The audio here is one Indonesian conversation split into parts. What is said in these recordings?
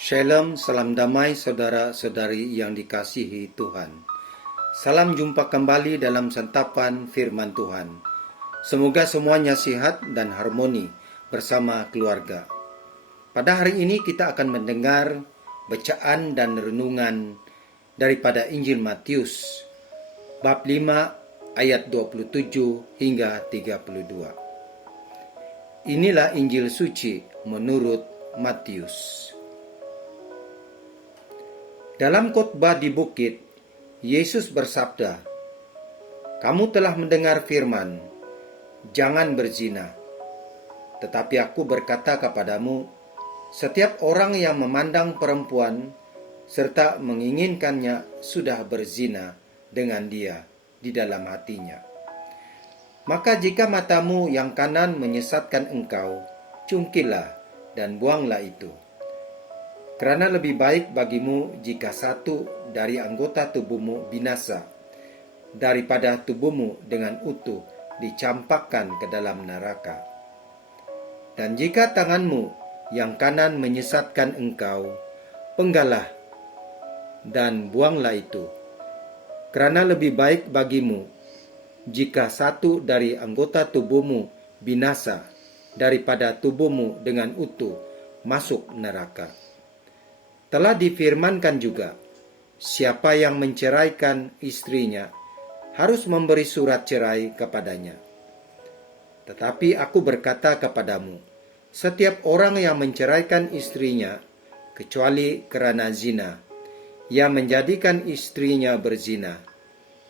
Shalom, salam damai saudara-saudari yang dikasihi Tuhan. Salam jumpa kembali dalam santapan firman Tuhan. Semoga semuanya sehat dan harmoni bersama keluarga. Pada hari ini kita akan mendengar bacaan dan renungan daripada Injil Matius, bab 5 ayat 27 hingga 32. Inilah Injil suci menurut Matius. Dalam khotbah di bukit, Yesus bersabda, "Kamu telah mendengar firman, jangan berzina. Tetapi aku berkata kepadamu, setiap orang yang memandang perempuan serta menginginkannya sudah berzina dengan dia di dalam hatinya. Maka jika matamu yang kanan menyesatkan engkau, cungkilah dan buanglah itu. Karena lebih baik bagimu jika satu dari anggota tubuhmu binasa, daripada tubuhmu dengan utuh dicampakkan ke dalam neraka. Dan jika tanganmu yang kanan menyesatkan engkau, penggalah dan buanglah itu. Karena lebih baik bagimu jika satu dari anggota tubuhmu binasa, daripada tubuhmu dengan utuh masuk neraka. Telah difirmankan juga, siapa yang menceraikan istrinya harus memberi surat cerai kepadanya. Tetapi aku berkata kepadamu, setiap orang yang menceraikan istrinya, kecuali karena zina, ia menjadikan istrinya berzina.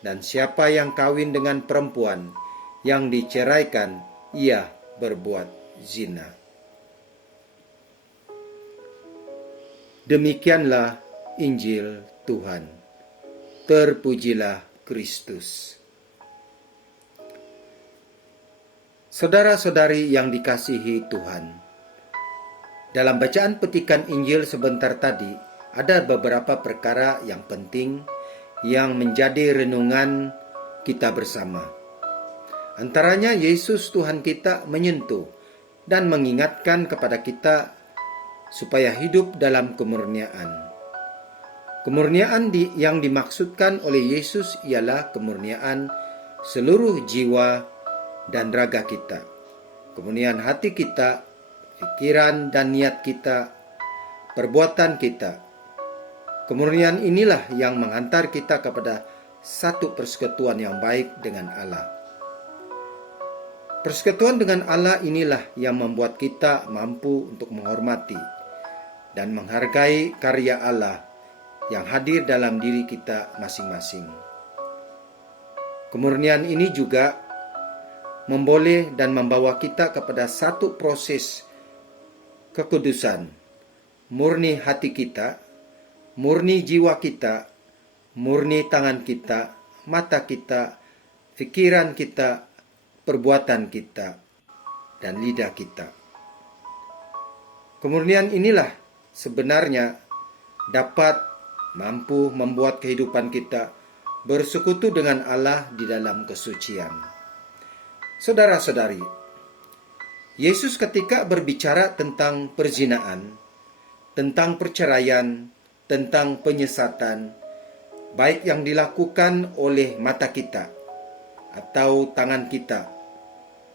Dan siapa yang kawin dengan perempuan yang diceraikan, ia berbuat zina." Demikianlah Injil Tuhan. Terpujilah Kristus. Saudara-saudari yang dikasihi Tuhan, dalam bacaan petikan Injil sebentar tadi, ada beberapa perkara yang penting yang menjadi renungan kita bersama. Antaranya Yesus Tuhan kita menyentuh dan mengingatkan kepada kita supaya hidup dalam kemurnian. Kemurnian yang dimaksudkan oleh Yesus ialah kemurnian seluruh jiwa dan raga kita. Kemurnian hati kita, pikiran dan niat kita, perbuatan kita. Kemurnian inilah yang menghantar kita kepada satu persekutuan yang baik dengan Allah. Persekutuan dengan Allah inilah yang membuat kita mampu untuk menghormati dan menghargai karya Allah yang hadir dalam diri kita masing-masing. Kemurnian ini juga memboleh dan membawa kita kepada satu proses kekudusan, murni hati kita, murni jiwa kita, murni tangan kita, mata kita, pikiran kita, perbuatan kita, dan lidah kita. Kemurnian inilah sebenarnya dapat mampu membuat kehidupan kita bersekutu dengan Allah di dalam kesucian. Saudara-saudari, Yesus ketika berbicara tentang perzinaan, tentang perceraian, tentang penyesatan, baik yang dilakukan oleh mata kita, atau tangan kita,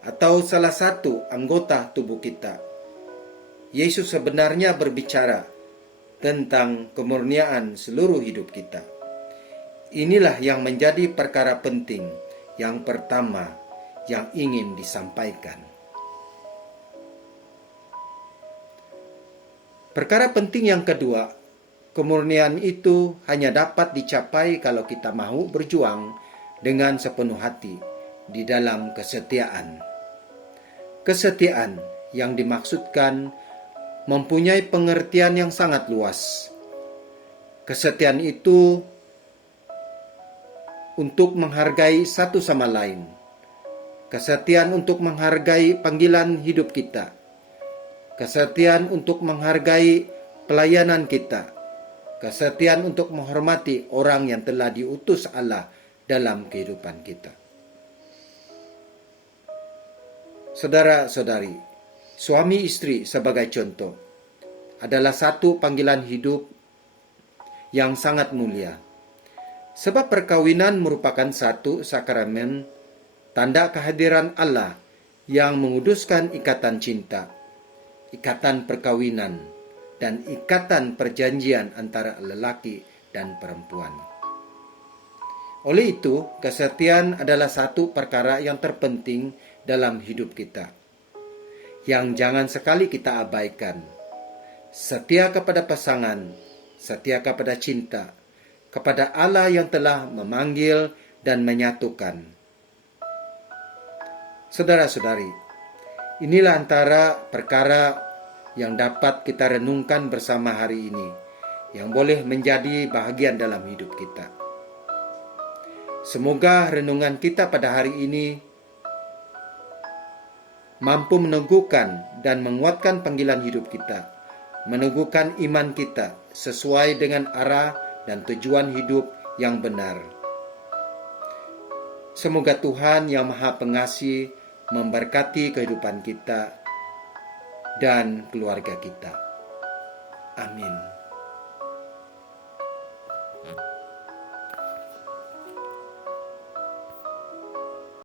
atau salah satu anggota tubuh kita, Yesus sebenarnya berbicara tentang kemurnian seluruh hidup kita. Inilah yang menjadi perkara penting yang pertama yang ingin disampaikan. Perkara penting yang kedua, kemurnian itu hanya dapat dicapai kalau kita mau berjuang dengan sepenuh hati di dalam kesetiaan. Kesetiaan yang dimaksudkan mempunyai pengertian yang sangat luas. Kesetiaan itu untuk menghargai satu sama lain. Kesetiaan untuk menghargai panggilan hidup kita. Kesetiaan untuk menghargai pelayanan kita. Kesetiaan untuk menghormati orang yang telah diutus Allah dalam kehidupan kita. Saudara-saudari, suami istri sebagai contoh. adalah satu panggilan hidup yang sangat mulia. Sebab perkawinan merupakan satu sakramen, tanda kehadiran Allah yang menguduskan ikatan cinta, ikatan perkawinan, dan ikatan perjanjian antara lelaki dan perempuan. Oleh itu, kesetiaan adalah satu perkara yang terpenting dalam hidup kita, yang jangan sekali kita abaikan. Setia kepada pasangan, setia kepada cinta, kepada Allah yang telah memanggil dan menyatukan. Saudara-saudari, inilah antara perkara yang dapat kita renungkan bersama hari ini, yang boleh menjadi bahagian dalam hidup kita. Semoga renungan kita pada hari ini mampu meneguhkan dan menguatkan panggilan hidup kita, meneguhkan iman kita sesuai dengan arah dan tujuan hidup yang benar. Semoga Tuhan yang Maha Pengasih memberkati kehidupan kita dan keluarga kita. Amin.